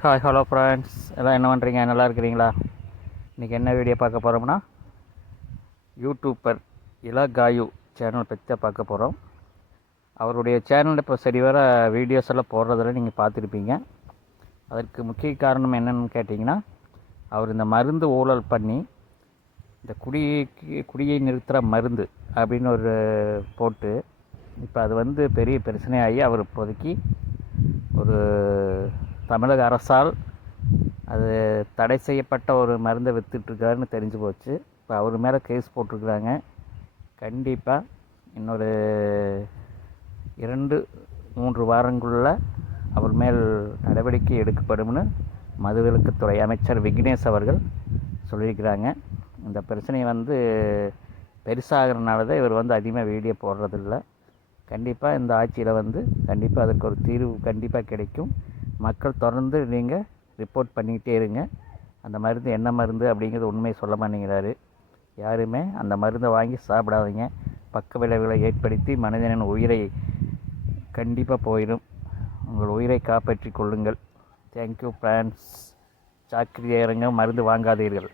Hi hello friends, எல்லாம் என்ன பண்ணுறீங்க? நல்லா இருக்கிறீங்களா? இன்றைக்கி என்ன வீடியோ பார்க்க போகிறோம்னா, யூடியூபர் இலகாயு சேனல் பற்றி தான் பார்க்க போகிறோம். அவருடைய சேனலில் இப்போ சரிவர வீடியோஸ் எல்லாம் போடுறதில்ல, நீங்கள் பார்த்துருப்பீங்க. அதற்கு முக்கிய காரணம் என்னென்னு கேட்டிங்கன்னா, அவர் இந்த மருந்து ஊழல் பண்ணி இந்த குடியை நிறுத்துகிற மருந்து அப்படின்னு ஒரு போட்டு இப்போ அது வந்து பெரிய பிரச்சனையாகி அவர் இப்போதைக்கு ஒரு தமிழக அரசால் அது தடை செய்யப்பட்ட ஒரு மருந்தை விற்றுட்ருக்காருன்னு தெரிஞ்சு போச்சு. இப்போ அவர் மேலே கேஸ் போட்டிருக்குறாங்க. கண்டிப்பாக இன்னொரு 2-3 வாரங்களில் அவர் மேல் நடவடிக்கை எடுக்கப்படும்னு மதுவிலக்குத்துறை அமைச்சர் விக்னேஷ் அவர்கள் சொல்லியிருக்கிறாங்க. இந்த பிரச்சனை வந்து பெருசாகிறனால தான் இவர் வந்து அதிகமாக வீடியோ போடுறதில்ல. கண்டிப்பாக இந்த ஆட்சியில் வந்து கண்டிப்பாக அதுக்கு ஒரு தீர்வு கண்டிப்பாக கிடைக்கும். மக்கள் தொடர்ந்து நீங்கள் ரிப்போர்ட் பண்ணிக்கிட்டே இருங்க. அந்த மருந்து என்ன மருந்து அப்படிங்கிறது உண்மையை சொல்ல மாட்டேங்கிறாரு. யாருமே அந்த மருந்தை வாங்கி சாப்பிடாதீங்க. பக்க விளைவுகளை ஏற்படுத்தி மனிதனின் உயிரை கண்டிப்பாக போயிடும். உங்கள் உயிரை காப்பாற்றி கொள்ளுங்கள். Thank you friends. ஜாக்கிரதையாக இருங்க, மருந்து வாங்காதீர்கள்.